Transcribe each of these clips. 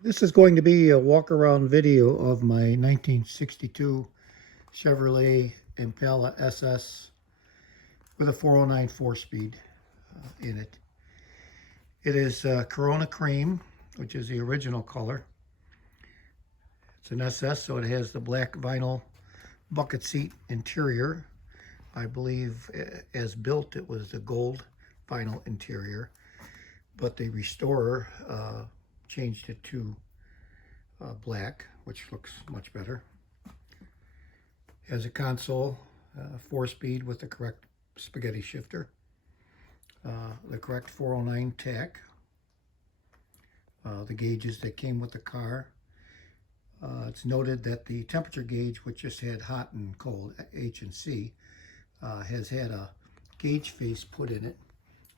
This is going to be a walk-around video of my 1962 Chevrolet Impala SS with a 409 4-speed in it. It is Corona Cream, which is the original color. It's an SS, so it has the black vinyl bucket seat interior. I believe as built it was the gold vinyl interior, but the restorer changed it to black, which looks much better. Has a console, 4-speed with the correct spaghetti shifter, the correct 409 tach, the gauges that came with the car. It's noted that the temperature gauge, which just had hot and cold, H and C, has had a gauge face put in it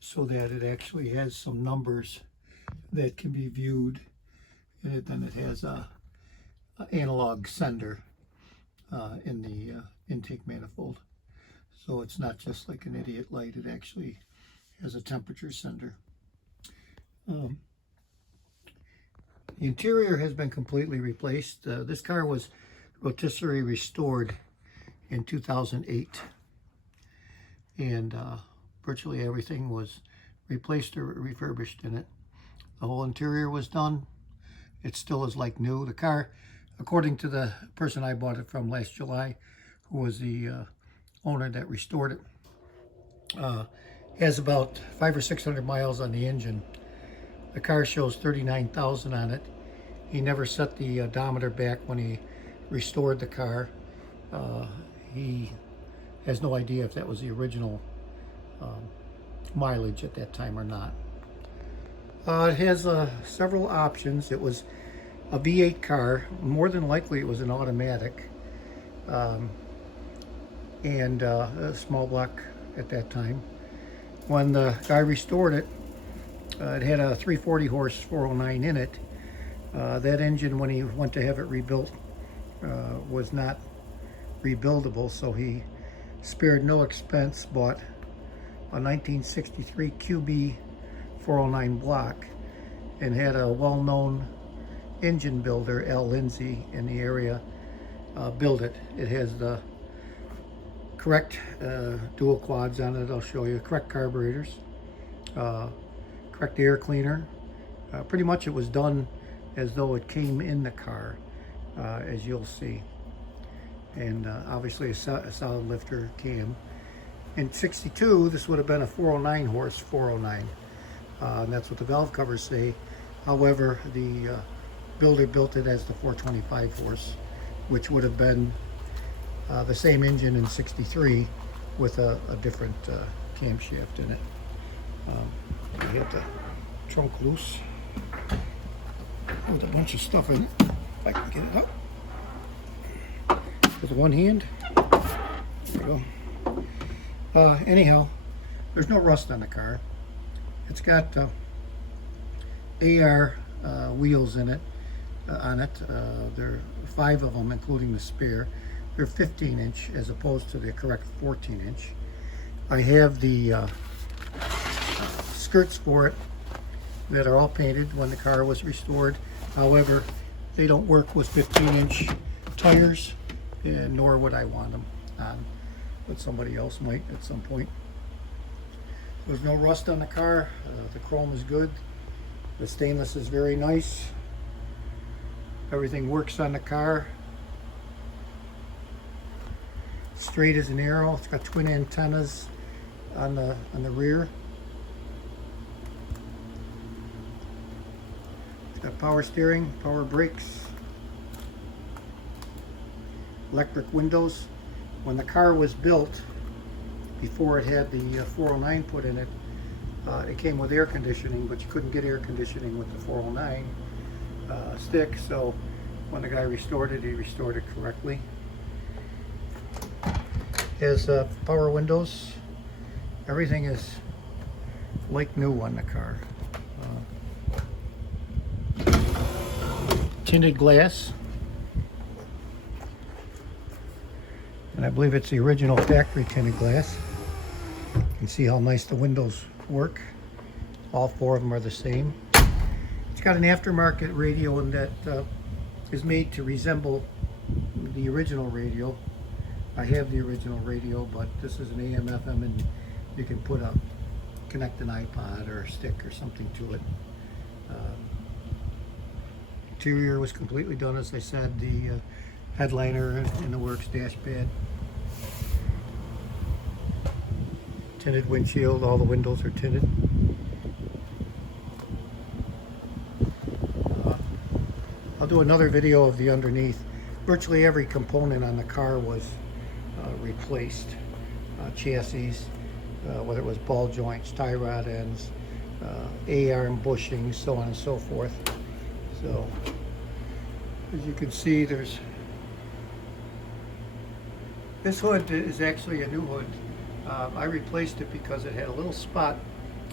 so that it actually has some numbers that can be viewed in it. Then it has a analog sender in the intake manifold, so it's not just like an idiot light. It actually has a temperature sender. The interior has been completely replaced. This car was rotisserie restored in 2008, and virtually everything was replaced or refurbished in it. The whole interior was done. It still is like new. The car, according to the person I bought it from last July, who was the owner that restored it, has about 500 or 600 miles on the engine. The car shows 39,000 on it. He never set the odometer back when he restored the car. He has no idea if that was the original mileage at that time or not. It has several options. It was a V8 car. More than likely it was an automatic, and a small block at that time. When the guy restored it, it had a 340 horse 409 in it. That engine, when he went to have it rebuilt, was not rebuildable, so he spared no expense, bought a 1963 QB 409 block, and had a well-known engine builder, L. Lindsay, in the area build it. It has the correct dual quads on it. I'll show you. Correct carburetors, correct air cleaner. Pretty much it was done as though it came in the car, as you'll see. And obviously a solid lifter cam. In 62, this would have been a 409 horse 409. And that's what the valve covers say. However, the builder built it as the 425 horse, which would have been the same engine in 63 with a different camshaft in it. I hit the trunk loose with a bunch of stuff in it. If I can get it up with one hand. There we go. Anyhow, there's no rust on the car. It's got AR wheels in it, on it. There are 5 of them, including the spare. They're 15-inch as opposed to the correct 14-inch. I have the skirts for it that are all painted when the car was restored. However, they don't work with 15-inch tires, nor would I want them on, but somebody else might at some point. There's no rust on the car. The chrome is good. The stainless is very nice. Everything works on the car. Straight as an arrow. It's got twin antennas on the rear. It's got power steering, power brakes, electric windows. When the car was built, before it had the 409 put in it, it came with air conditioning, but you couldn't get air conditioning with the 409 stick, so when the guy restored it, he restored it correctly. It has power windows. Everything is like new on the car. Tinted glass. And I believe it's the original factory tinted glass. You can see how nice the windows work. All 4 of them are the same. It's got an aftermarket radio in that is made to resemble the original radio. I have the original radio, but this is an AM FM, and you can connect an iPod or a stick or something to it. Interior was completely done, as I said. The headliner in the works, dash pad, tinted windshield. All the windows are tinted. I'll do another video of the underneath. Virtually every component on the car was replaced. Chassis, whether it was ball joints, tie rod ends, A-arm bushings, so on and so forth. So, as you can see, this hood is actually a new hood. I replaced it because it had a little spot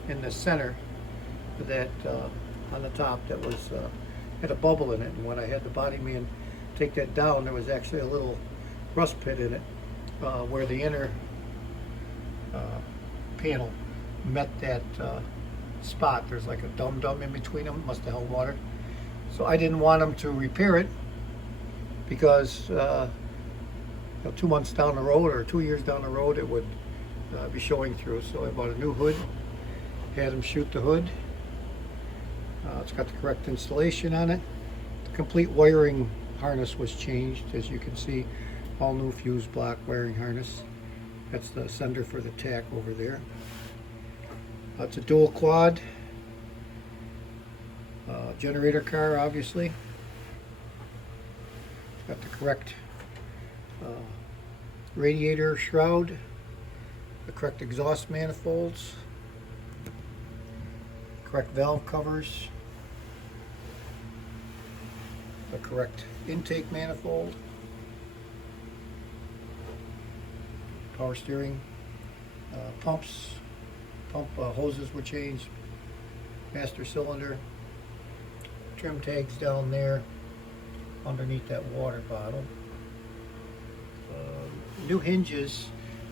in the center that on the top that was had a bubble in it, and when I had the body man take that down, there was actually a little rust pit in it where the inner panel met that spot. There's like a dum-dum in between them, must have held water. So I didn't want them to repair it because 2 months down the road or 2 years down the road it would be showing through. So I bought a new hood, had them shoot the hood. It's got the correct installation on it. The complete wiring harness was changed, as you can see. All new fuse block wiring harness. That's the sender for the tack over there. It's a dual quad. Generator car, obviously. It's got the correct radiator shroud, the correct exhaust manifolds, correct valve covers, the correct intake manifold, power steering, pump hoses were changed, master cylinder, trim tags down there underneath that water bottle, new hinges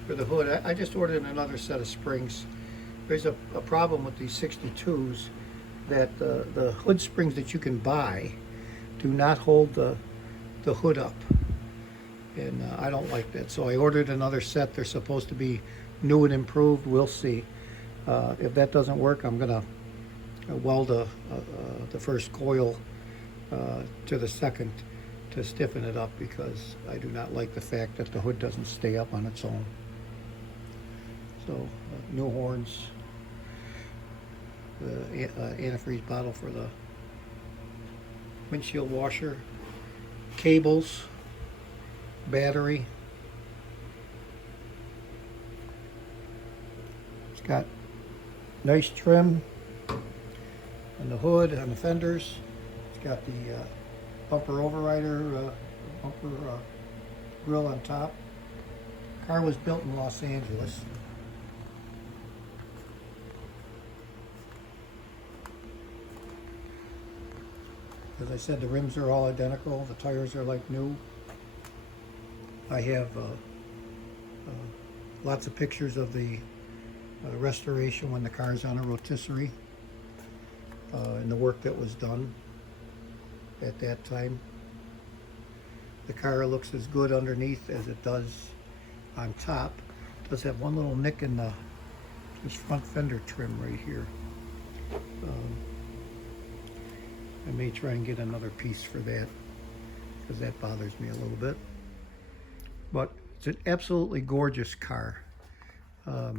for the hood. I just ordered another set of springs. There's a problem with these 62s that the hood springs that you can buy do not hold the hood up, and I don't like that, so I ordered another set. They're supposed to be new and improved. We'll see. If that doesn't work, I'm gonna weld the first coil to the second to stiffen it up, because I do not like the fact that the hood doesn't stay up on its own. So new horns, the antifreeze bottle for the windshield washer, cables, battery. It's got nice trim on the hood, on the fenders. It's got the bumper overrider, bumper grill on top. Car was built in Los Angeles. As I said, the rims are all identical. The tires are like new. I have lots of pictures of the restoration when the car's on a rotisserie and the work that was done at that time. The car looks as good underneath as it does on top. It does have one little nick in this front fender trim right here. I may try and get another piece for that, because that bothers me a little bit. But it's an absolutely gorgeous car. I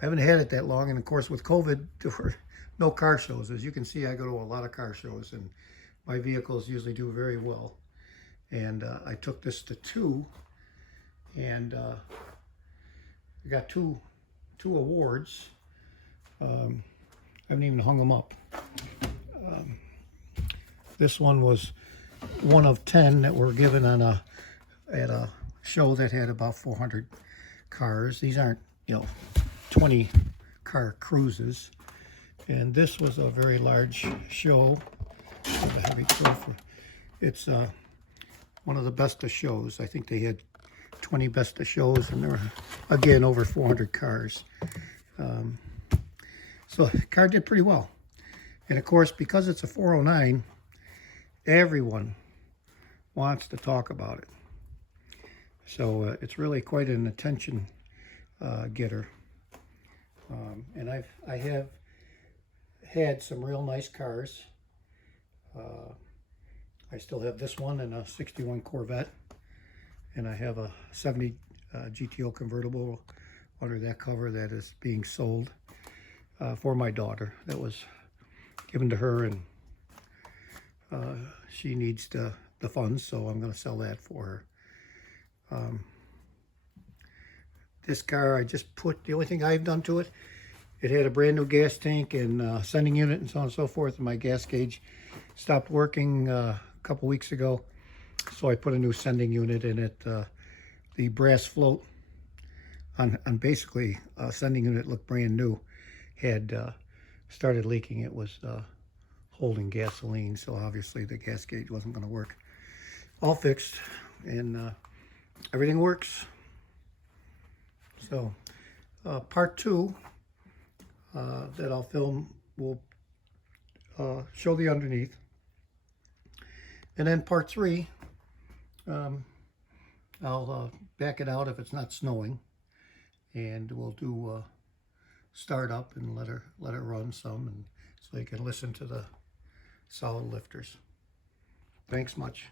haven't had it that long, and of course with COVID there were no car shows. As you can see, I go to a lot of car shows, and my vehicles usually do very well. And I took this to 2, and I got two awards. I haven't even hung them up. This one was one of 10 that were given on at a show that had about 400 cars. These aren't, 20 car cruises. And this was a very large show with a heavy crew. It's one of the best of shows. I think they had 20 best of shows, and there were, again, over 400 cars. So the car did pretty well. And of course, because it's a 409, everyone wants to talk about it. So it's really quite an attention getter. And I have had some real nice cars. I still have this one and a 61 Corvette, and I have a 70 GTO convertible under that cover that is being sold for my daughter. That was given to her, and she needs the funds, so I'm going to sell that for her. This car, I just put, the only thing I've done to it, it had a brand new gas tank and sending unit and so on and so forth, and my gas gauge stopped working a couple weeks ago, so I put a new sending unit in it. The brass float on basically a sending unit looked brand new, had started leaking. It was holding gasoline, so obviously the gas gauge wasn't going to work. All fixed, and everything works. So part 2 that I'll film will show the underneath, and then part 3 I'll back it out if it's not snowing, and we'll do start up and let it run some, and so you can listen to the solid lifters. Thanks much.